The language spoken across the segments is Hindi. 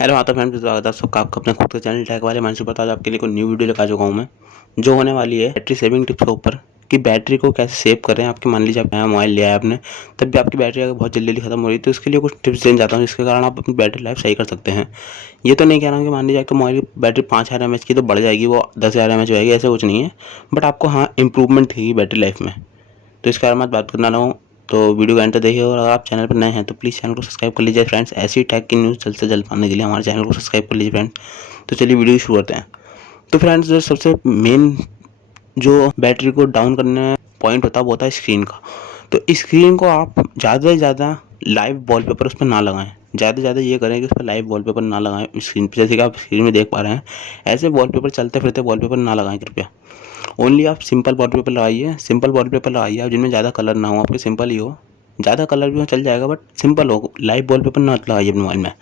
हेलो हाँ तो फ्रेंड्स, स्वागत है आप सबका आपका अपने खुद के चैनल टैग वाले मन से बता आज आपके लिए कोई न्यू वीडियो लेकर आ चुका हूँ मैं, जो होने वाली है बैटरी सेविंग टिप्स के ऊपर कि बैटरी को कैसे सेव करें। आपकी मान लीजिए आप नया मोबाइल लिया है आपने, तब भी आपकी बैटरी अगर बहुत जल्दी खत्म हो रही है तो इसके लिए कुछ टिप्स देना चाहता हूँ जिसके कारण आप अपनी बैटरी लाइफ सही कर सकते हैं। ये तो नहीं कह रहा हूँ कि मान लीजिए आपके मोबाइल की बैटरी 5000 mAh की तो बढ़ जाएगी, वो 10,000 mAh हो जाएगी, ऐसा कुछ नहीं है। बट आपको हाँ इंप्रूवमेंट थी बैटरी लाइफ में, तो इसके बारे में बात करना रहा हूँ। तो वीडियो का एंड तक देखिए, और अगर आप चैनल पर नए हैं तो प्लीज़ चैनल को सब्सक्राइब कर लीजिए फ्रेंड्स। ऐसी टैग की न्यूज़ जल्द से जल्द पाने के लिए हमारे चैनल को सब्सक्राइब कर लीजिए फ्रेंड्स। तो चलिए वीडियो शुरू करते हैं। तो फ्रेंड्स, जो सबसे मेन जो बैटरी को डाउन करने पॉइंट होता है वो होता है स्क्रीन का। तो स्क्रीन को आप ज़्यादा से ज़्यादा लाइव वॉलपेपर उस पर ना लगाएं। ज़्यादा से ज़्यादा ये करें कि उस पर लाइव वॉलपेपर ना लगाएं स्क्रीन पर। जैसे कि आप स्क्रीन में देख पा रहे हैं, ऐसे वॉलपेपर चलते फिरते वॉलपेपर ना लगाएं कृपया। ओनली आप सिंपल वॉलपेपर लगाइए, सिंपल वॉलपेपर लगाइए आप जिनमें ज़्यादा कलर ना हो, आपके सिंपल ही हो। ज़्यादा कलर भी हो चल जाएगा बट सिंपल हो। लाइव वॉलपेपर ना लगाइए अपने मोबाइल में।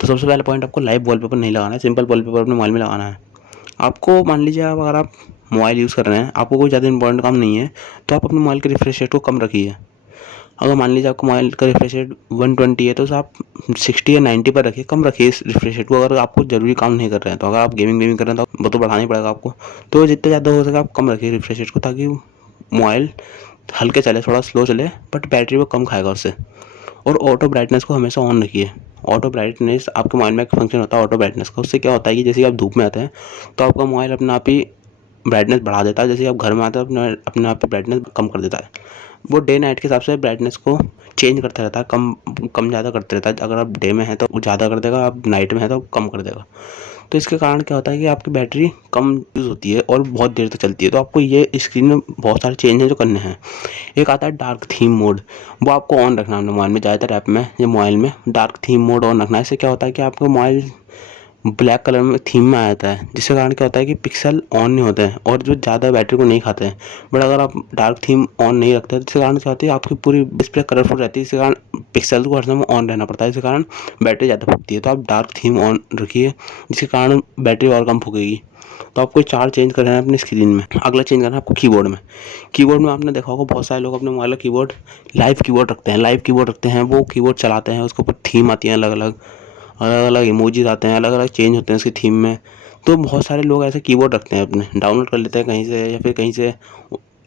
तो सबसे पहला पॉइंट, आपको लाइव वॉलपेपर नहीं लगाना है, सिंपल वॉलपेपर अपने मोबाइल में लगाना है। आपको मान लीजिए आप अगर आप मोबाइल यूज़ कर रहे हैं, आपको कोई ज़्यादा इंपॉर्टेंट काम नहीं है, तो आप अपने मोबाइल के रिफ्रेश रेट को कम रखिए। अगर मान लीजिए आपका मोबाइल का रिफ्रेश रेट 120 है तो आप 60 या 90 पर रखिए, कम रखिए इस रिफ्रेश रेट को। अगर आपको ज़रूरी काम नहीं कर रहे हैं, तो अगर आप गेमिंग कर रहे हैं तो वो तो बढ़ाना ही पड़ेगा आपको। तो जितना ज़्यादा हो सके आप कम रखिए रिफ्रेश रेट को, ताकि मोबाइल हल्के चले, थोड़ा स्लो चले, बट बैटरी वो कम खाएगा उससे। और ऑटो ब्राइटनेस को हमेशा ऑन रखिए। ऑटो ब्राइटनेस आपके मोबाइल में एक फंक्शन होता है ऑटो ब्राइटनेस का। उससे क्या होता है कि जैसे आप धूप में आते हैं तो आपका मोबाइल अपने आप ही ब्राइटनेस बढ़ा देता है, जैसे आप घर में आते हैं अपने आप ही ब्राइटनेस कम कर देता है। वो डे नाइट के हिसाब से ब्राइटनेस को चेंज करता रहता है, कम कम ज़्यादा करते रहता है। अगर आप डे में है तो वो ज़्यादा कर देगा, आप नाइट में है तो कम कर देगा। तो इसके कारण क्या होता है कि आपकी बैटरी कम यूज़ होती है और बहुत देर तक चलती है। तो आपको ये स्क्रीन में बहुत सारे चेंज हैं जो करने हैं। एक आता है डार्क थीम मोड, वो आपको ऑन रखना है अपने मोबाइल में। ज़्यादातर ऐप में या मोबाइल में डार्क थीम मोड ऑन रखना है। इससे क्या होता है कि आपका मोबाइल ब्लैक कलर में थीम में आ जाता है, जिसके कारण क्या होता है कि पिक्सल ऑन नहीं होते हैं और जो ज़्यादा बैटरी को नहीं खाते हैं। बट अगर आप डार्क थीम ऑन नहीं रखते हैं, जिसके कारण क्या होती है आपकी पूरी डिस्प्ले कलरफुल रहती है। इसके कारण पिक्सल को हर समय ऑन रहना पड़ता है, इसके कारण बैटरी ज़्यादा फूकती है। तो आप डार्क थीम ऑन रखिए, जिसके कारण बैटरी और कम फूकेगी। तो आपको चार चेंज करना है अपनी स्क्रीन में। अगला चेंज करना है आपको कीबोर्ड में। कीबोर्ड में आपने देखा होगा बहुत सारे लोग अपने मोबाइल का कीबोर्ड लाइव कीबोर्ड रखते हैं। लाइव कीबोर्ड रखते हैं, वो कीबोर्ड चलाते हैं, उसके ऊपर थीम आती है, अलग अलग अलग अलग इमोजीज आते हैं, अलग अलग चेंज होते हैं इसकी थीम में। तो बहुत सारे लोग ऐसे कीबोर्ड रखते हैं, अपने डाउनलोड कर लेते हैं कहीं से या फिर कहीं से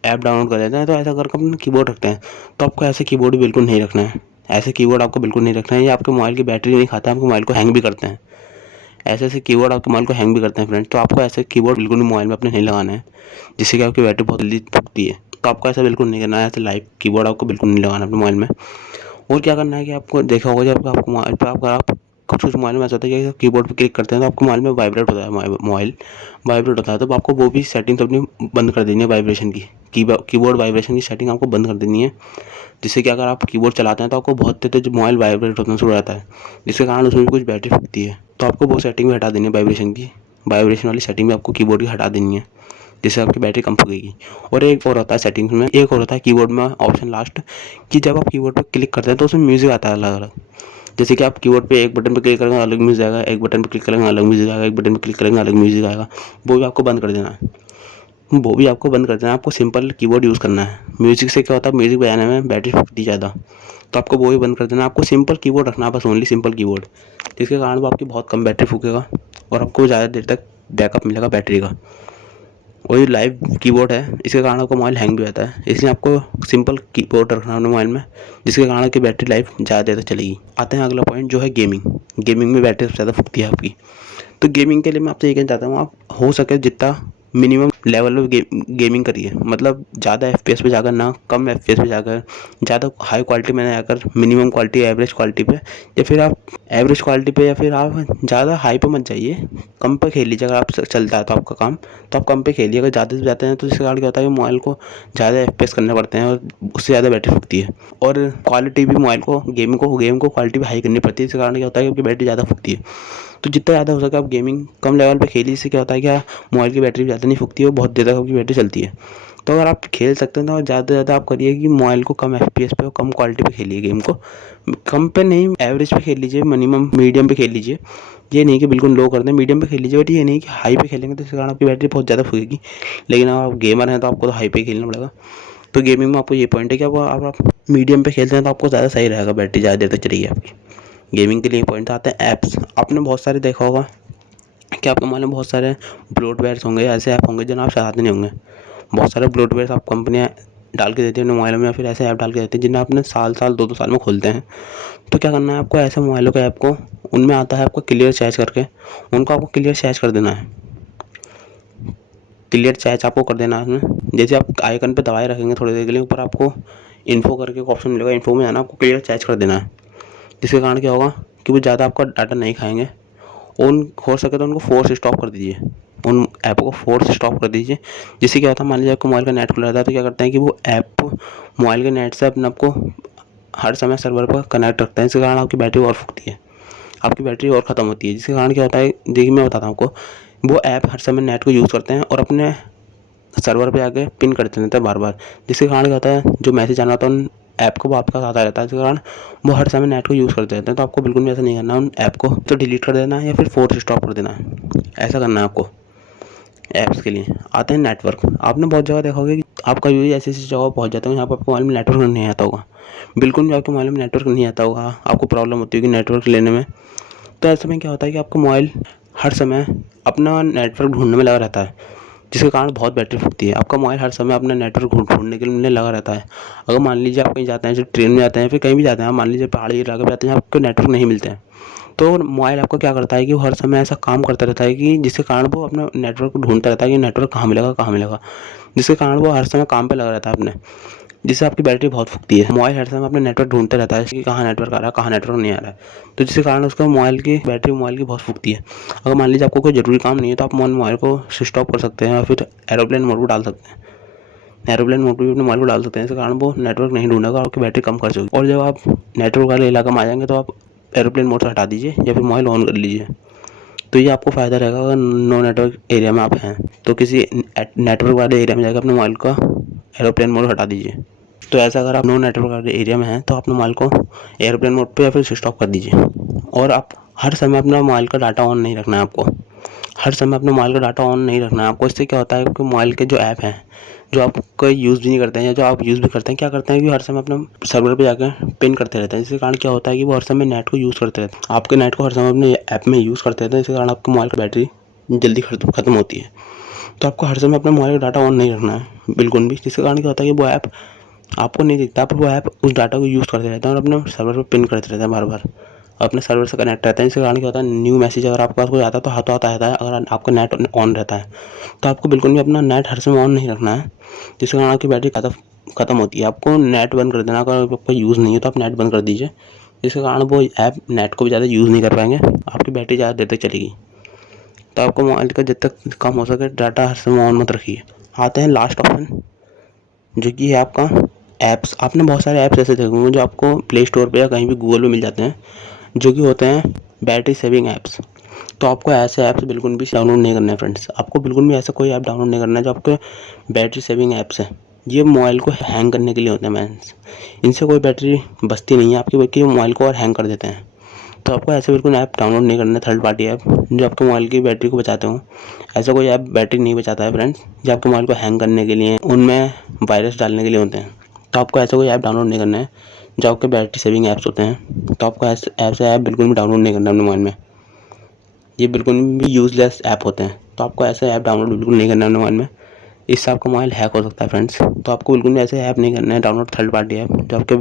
ऐप डाउनलोड कर लेते हैं, तो ऐसा करके अपने कीबोर्ड रखते हैं। तो आपको ऐसे कीबोर्ड बिल्कुल नहीं रखना है। ऐसे कीबोर्ड आपको बिल्कुल नहीं रखना है। ये आपके मोबाइल की बैटरी नहीं खाता है, आपके मोबाइल को हैंग भी करते हैं। ऐसे ऐसे कीबोर्ड आपके मोबाइल को हैंग भी करते हैं फ्रेंड। तो आपको ऐसे कीबोर्ड बिल्कुल भी मोबाइल में अपने नहीं लगाना है, जिससे कि आपकी बैटरी बहुत जल्दी फूकती है। तो आपको ऐसा बिल्कुल नहीं करना है। ऐसे लाइव कीबोर्ड आपको बिल्कुल नहीं लगाना अपने मोबाइल में। और क्या करना है कि आपको देखा होगा जब आपको मोबाइल पर आप कुछ कुछ मोबाइल में ऐसा होता है कि कीबोर्ड पे क्लिक करते हैं तो आपको मोबाइल में वाइब्रेट होता है, मोबाइल वाइब्रेट होता है। तो आपको वो भी सेटिंग्स अपनी बंद कर देनी है वाइब्रेशन की। कीबोर्ड वाइब्रेशन की सेटिंग आपको बंद कर देनी है, जिससे कि अगर आप कीबोर्ड चलाते हैं तो आपको बहुत तेज मोबाइल वाइब्रेट होना शुरू हो जाता है, जिसके कारण उसमें भी कुछ बैटरी फूकती है। तो आपको वो सेटिंग भी हटा देनी है वाइब्रेशन की। वाइब्रेशन वाली सेटिंग भी आपको कीबोर्ड की हटा देनी है, जिससे आपकी बैटरी कम फूकेगी। और एक और होता है सेटिंग्स में, एक और होता है कीबोर्ड में ऑप्शन लास्ट, कि जब आप कीबोर्ड पर क्लिक करते हैं तो उसमें म्यूज़िक आता है अलग अलग। जैसे कि आप कीबोर्ड पे एक बटन पे क्लिक करेंगे अलग म्यूजिक आएगा, एक बटन पे क्लिक करेंगे अलग म्यूजिक आएगा, एक बटन पे क्लिक करेंगे अलग म्यूजिक आएगा। वो भी आपको बंद कर देना है। वो भी आपको बंद कर देना है। आपको सिंपल कीबोर्ड यूज़ करना है। म्यूजिक से क्या होता है, म्यूजिक बजाने में बैटरी फूकती ज़्यादा, तो आपको वो भी बंद कर देना है। आपको सिंपल कीबोर्ड रखना है, बस ओनली सिंपल कीबोर्ड, जिसके कारण वो आपकी बहुत कम बैटरी फूकेगा और आपको ज़्यादा देर तक बैकअप मिलेगा बैटरी का। वही लाइव कीबोर्ड है, इसके कारण आपका मोबाइल हैंग भी होता है। इसलिए आपको सिंपल कीबोर्ड रखना है अपने मोबाइल में, जिसके कारण की बैटरी लाइफ ज़्यादा देर तक चलेगी। आते हैं अगला पॉइंट जो है गेमिंग। गेमिंग में बैटरी सबसे ज़्यादा फूकती है आपकी। तो गेमिंग के लिए मैं आपसे ये कहना चाहता हूँ, आप हो सके जितना मिनिमम लेवल में गेमिंग करिए। मतलब ज़्यादा एफपीएस पे जाकर ना, कम एफपीएस पे जाकर, ज़्यादा हाई क्वालिटी में ना जाकर, मिनिमम क्वालिटी एवरेज क्वालिटी पे, या फिर आप एवरेज क्वालिटी पे, या फिर आप ज़्यादा हाई पे मत जाइए, कम पे खेल लीजिए। अगर आप चलता है तो आपका काम, तो आप कम पे खेलिए। अगर ज़्यादा से जाते हैं तो जिसके कारण क्या होता है कि मोबाइल को ज़्यादा एफपीएस करने पड़ते हैं और उससे ज़्यादा बैटरी फूकती है। और क्वालिटी भी मोबाइल को गेम को क्वालिटी भी हाई करनी पड़ती है, इसके कारण क्या होता है कि आपकी बैटरी ज़्यादा फूकती है। तो जितना ज़्यादा हो सके आप गेमिंग कम लेवल पे खेलिए। इससे क्या होता है कि मोबाइल की बैटरी भी ज़्यादा नहीं फूकती है और बहुत देर तक आपकी बैटरी चलती है। तो अगर आप खेल सकते हैं तो ज़्यादा से ज़्यादा आप करिए कि मोबाइल को कम एफपीएस पे और कम क्वालिटी पे खेलिए। गेम को कम पे नहीं, एवरेज पे खेल लीजिए, मिनिमम मीडियम पे खेल लीजिए। ये नहीं कि बिल्कुल लो कर दें, मीडियम पे खेल लीजिए। बट ये नहीं कि हाई पे खेलेंगे तो इसके कारण आपकी बैटरी बहुत ज़्यादा फूकेगी। लेकिन अगर आप गेमर हैं तो आपको तो हाई पे खेलना पड़ेगा। तो गेमिंग में आपको ये पॉइंट है कि आप मीडियम पे खेलते हैं तो आपको ज़्यादा सही रहेगा, बैटरी ज़्यादा देर तक चलेगी आपकी। गेमिंग के लिए पॉइंट आते हैं ऐप्स। आपने बहुत सारे देखा होगा कि आपके मोबाइल में बहुत सारे ब्लोटवेयर्स होंगे, ऐसे ऐप होंगे जिन्हें आप चलाते नहीं होंगे। बहुत सारे ब्लोटवेयर्स आप कंपनियाँ डाल के देती है अपने मोबाइल में, या फिर ऐसे ऐप डाल के देती है जिन्हें आपने साल 2-2 साल में खोलते हैं। तो क्या करना है आपको, ऐसे मोबाइलों के ऐप को, उनमें आता है आपको क्लियर चैच करके, उनको आपको क्लियर चैच कर देना है। क्लियर चैच आपको कर देना है उसमें। जैसे आप आइकन पे दबाए रखेंगे थोड़ी देर के लिए, ऊपर आपको इन्फो करके एक ऑप्शन मिलेगा, इन्फो में आना, आपको क्लियर चैच कर देना है। जिसके कारण क्या होगा कि वो ज़्यादा आपका डाटा नहीं खाएंगे। उन हो सके तो उनको फोर्स स्टॉप कर दीजिए, उन ऐपों को फोर्स स्टॉप कर दीजिए। जिससे क्या होता है, मान लीजिए आपको मोबाइल का नेट खुला रहता है तो क्या करते हैं कि वो ऐप मोबाइल के नेट से अपने आपको हर समय सर्वर पर कनेक्ट रखते हैं। इसके कारण आपकी बैटरी और फूकती है, आपकी बैटरी और ख़त्म होती है। जिसके कारण क्या होता है, देखिए मैं बताता हूँ आपको, वो ऐप हर समय नेट को यूज़ करते हैं और अपने सर्वर पे आके पिन करते रहते हैं बार बार। जिसके कारण क्या होता है, जो मैसेज आना होता है उन ऐप को वो आपके पास आता रहता है। जिसके कारण वो हर समय नेट को यूज़ करते रहते हैं। तो आपको बिल्कुल भी ऐसा नहीं करना, उन ऐप को तो डिलीट कर देना है या फिर फोर्स स्टॉप कर देना है। ऐसा करना है आपको। ऐप्स के लिए आते हैं नेटवर्क। आपने बहुत जगह देखा होगा कि आपका यूज ऐसी ऐसी जगह पहुंच जाता है, यहाँ पर आपको मोबाइल में नेटवर्क नहीं आता होगा, बिल्कुल भी आपके मोबाइल में नेटवर्क नहीं आता होगा, आपको प्रॉब्लम होती होगी नेटवर्क लेने में। तो ऐसे में क्या होता है कि आपका मोबाइल हर समय अपना नेटवर्क ढूंढने में लगा रहता है, जिसके कारण बहुत बैटरी फूकती है। आपका मोबाइल हर समय अपना नेटवर्क ढूंढने के लिए लगा रहता है। अगर मान लीजिए आप कहीं जाते हैं, जैसे ट्रेन में जाते हैं, फिर कहीं भी जाते हैं, मान लीजिए पहाड़ी इलाके में जाते हैं, आपको नेटवर्क नहीं मिलते हैं, तो मोबाइल आपका क्या करता है कि वो हर समय ऐसा काम करता रहता है कि जिसके कारण वो अपना नेटवर्क ढूंढता रहता है कि नेटवर्क कहाँ मिलेगा कहाँ मिलेगा। जिसके कारण वो हर समय काम पे लगा रहता है अपने, जिससे आपकी बैटरी बहुत फूकती है। मोबाइल हर समय अपना नेटवर्क ढूंढते रहता है कि कहाँ नेटवर्क आ रहा है, कहाँ नेटवर्क नहीं आ रहा है। तो जिसके कारण उसका मोबाइल की बैटरी बहुत फूकती है। अगर मान लीजिए आपको कोई ज़रूरी काम नहीं है तो आप मोबाइल को स्विच ऑफ कर सकते हैं, और फिर एरोप्लेन मोड पर डाल सकते हैं। एरोप्लेन मोड पर भी अपने मोबाइल को डाल सकते हैं। इसके कारण वो नेटवर्क नहीं ढूंढेगा, आपकी बैटरी कम खर्च होगी। और जब आप नेटवर्क वाले इलाके में आ जाएंगे तो आप एरोप्लेन मोड से हटा दीजिए या फिर मोबाइल ऑन कर लीजिए। तो ये आपको फ़ायदा रहेगा। अगर नो नेटवर्क एरिया में आप हैं तो किसी नेटवर्क वाले एरिया में जाकर अपने मोबाइल का एरोप्लेन मोड हटा दीजिए। तो ऐसा अगर आप नो नेटवर्क वाले एरिया में हैं तो अपने मोबाइल को एयरप्लेन मोड पे या फिर स्विच ऑफ कर दीजिए। और आप हर समय अपना मोबाइल का डाटा ऑन नहीं रखना है आपको, हर समय अपने मोबाइल का डाटा ऑन नहीं रखना है आपको। इससे क्या होता है कि मोबाइल के जो ऐप हैं जो आप कोई यूज़ भी नहीं करते हैं या जो आप यूज़ भी करते हैं, क्या करते हैं कि हर समय अपने सर्वर पे जाकर पिन करते रहते हैं। जिसके कारण क्या होता है कि वो हर समय नेट को यूज़ करते रहते हैं, आपके नेट को हर समय अपने ऐप में यूज़ करते रहते हैं। इसके कारण आपके मोबाइल की बैटरी जल्दी ख़त्म होती है। तो आपको हर समय अपने मोबाइल का डाटा ऑन नहीं रखना है बिल्कुल भी। जिसके कारण क्या होता है कि वो ऐप आपको नहीं दिखता, पर वो ऐप उस डाटा को यूज़ करते रहते हैं और अपने सर्वर पर पिन करते रहते हैं बार बार, अपने सर्वर से कनेक्ट रहते हैं। इसके कारण क्या होता है, न्यू मैसेज अगर आपके पास कोई आता है तो हाथों हाथ आता है। अगर आपका नेट ऑन रहता है तो आपको बिल्कुल भी अपना नेट हर समय ऑन नहीं रखना है, जिसके कारण आपकी बैटरी ख़त्म होती है। आपको नेट बंद कर देना, अगर आपका यूज़ नहीं है तो आप नेट बंद कर दीजिए। जिसके कारण वो ऐप नेट को भी ज़्यादा यूज़ नहीं कर पाएंगे, आपकी बैटरी ज़्यादा देर तक चलेगी। तो आपको मोबाइल का जितना कम हो सके डाटा हर समय ऑन मत रखिए। आते हैं लास्ट ऑप्शन, जो कि है आपका ऐप्स। आपने बहुत सारे ऐप्स ऐसे देखे होंगे जो आपको प्ले स्टोर पे या कहीं भी गूगल पे मिल जाते हैं, जो कि होते हैं बैटरी सेविंग ऐप्स। तो आपको ऐसे ऐप्स बिल्कुल भी डाउनलोड नहीं करना है फ्रेंड्स। आपको बिल्कुल भी ऐसा कोई ऐप डाउनलोड नहीं करना है जो आपके बैटरी सेविंग ऐप्स हैं। ये मोबाइल को हैंग करने के लिए होते हैं मैंस, इनसे कोई बैटरी बचती नहीं है आपकी, बल्कि मोबाइल को और हैंग कर देते हैं। तो आपको ऐसे बिल्कुल ऐप डाउनलोड नहीं करना है, थर्ड पार्टी ऐप जो आपके मोबाइल की बैटरी को बचाते हो। ऐसा कोई ऐप बैटरी नहीं बचाता है फ्रेंड्स, जो आपके मोबाइल को हैंग करने के लिए, उनमें वायरस डालने के लिए होते हैं। तो आपको ऐसा कोई ऐप डाउनलोड नहीं करना है जो आपके बैटरी सेविंग ऐप्स होते हैं। तो आपको ऐसे ऐप बिल्कुल भी डाउनलोड नहीं करना है अपने मोबाइल में, ये बिल्कुल भी यूज़लेस ऐप होते हैं। तो आपको ऐसे ऐप डाउनलोड बिल्कुल नहीं करना है अपने मोबाइल में, इससे आपका मोबाइल हैक हो सकता है फ्रेंड्स। तो आपको बिल्कुल भी ऐसे ऐप नहीं करना है डाउनलोड, थर्ड पार्टी ऐप जो आपके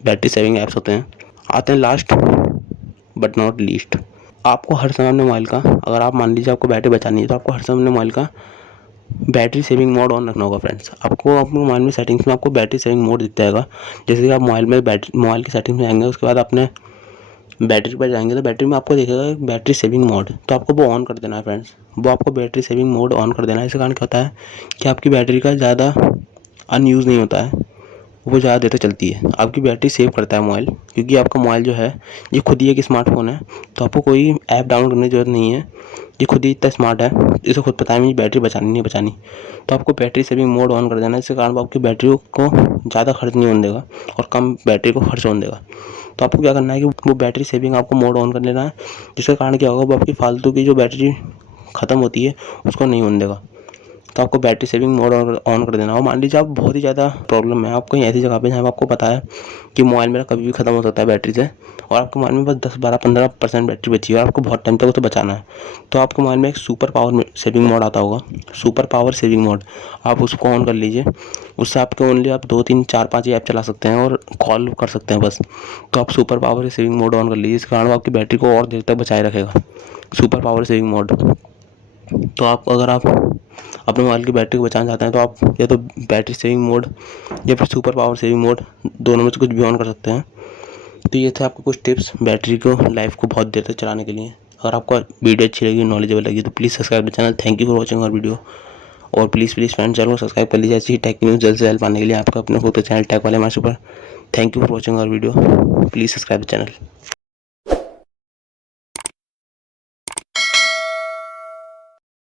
बैटरी सेविंग ऐप्स होते हैं। आते हैं लास्ट बट नॉट लीस्ट, आपको हर समय अपने मोबाइल का, अगर आप मान लीजिए आपको बैटरी बचानी है तो आपको हर समय अपने मोबाइल का बैटरी सेविंग मोड ऑन रखना होगा फ्रेंड्स। आपको अपने मोबाइल में सेटिंग्स में आपको बैटरी सेविंग मोड दिख जाएगा। जैसे कि आप मोबाइल की सेटिंग्स में जाएंगे, उसके बाद अपने बैटरी पर जाएंगे तो बैटरी में आपको दिखेगा बैटरी सेविंग मोड, तो आपको वो ऑन कर देना है फ्रेंड्स। वो आपको बैटरी सेविंग मोड ऑन कर देना है। इसके कारण क्या होता है कि आपकी बैटरी का ज़्यादा अनयूज़ नहीं होता है, वो ज़्यादा देर तक चलती है। आपकी बैटरी सेव करता है मोबाइल, क्योंकि आपका मोबाइल जो है ये खुद ही एक स्मार्टफोन है। तो आपको कोई ऐप डाउनलोड करने की ज़रूरत नहीं है, ये खुद ही इतना स्मार्ट है, इसे खुद पता है मुझे बैटरी बचानी नहीं बचानी। तो आपको बैटरी सेविंग मोड ऑन कर देना है। इसके कारण आपकी बैटरी को ज़्यादा खर्च नहीं होने देगा और कम बैटरी को खर्च होने देगा। तो आपको क्या करना है कि वो बैटरी सेविंग आपको मोड ऑन कर लेना है, जिसके कारण क्या होगा, वो आपकी फालतू की जो बैटरी ख़त्म होती है उसको नहीं होने देगा। तो आपको बैटरी सेविंग मोड ऑन कर देना हो। मान लीजिए आप बहुत ही ज़्यादा प्रॉब्लम है, आप कहीं ऐसी जगह पे जहाँ पे आपको पता है कि मोबाइल मेरा कभी भी ख़त्म हो सकता है बैटरी से, और आपके मोबाइल में बस 10-12-15% बैटरी बची है और आपको बहुत टाइम तक उसे बचाना है। तो आपके मोबाइल में एक सुपर पावर सेविंग मोड आता होगा, सुपर पावर सेविंग मोड, आप उसको ऑन कर लीजिए। उससे आपको ओनली आप 2-3-4-5 ऐप चला सकते हैं और कॉल कर सकते हैं बस। तो आप super power saving mode on कर लीजिए, इस कारण वो आपकी बैटरी को और देर तक बचाए रखेगा, सुपर पावर सेविंग मोड। तो अगर आप अपने मोबाइल की बैटरी को बचाना चाहते हैं तो आप या तो बैटरी सेविंग मोड या फिर सुपर पावर सेविंग मोड, दोनों में से कुछ भी ऑन कर सकते हैं। तो ये थे आपको कुछ टिप्स बैटरी को, लाइफ को बहुत देर तक चलाने के लिए। अगर आपको वीडियो अच्छी लगी, नॉलेजेबल लगी, तो please subscribe the channel. Thank you for watching our video. और प्लीज़ फ्रेंड्स चैनल को सब्सक्राइब कर लीजिए ऐसी ही टेक न्यूज़ जल्द से जल्द पाने के लिए। आपका अपने खुद का चैनल टेक वाले हमारे super. Thank you for watching our video. Please subscribe the channel.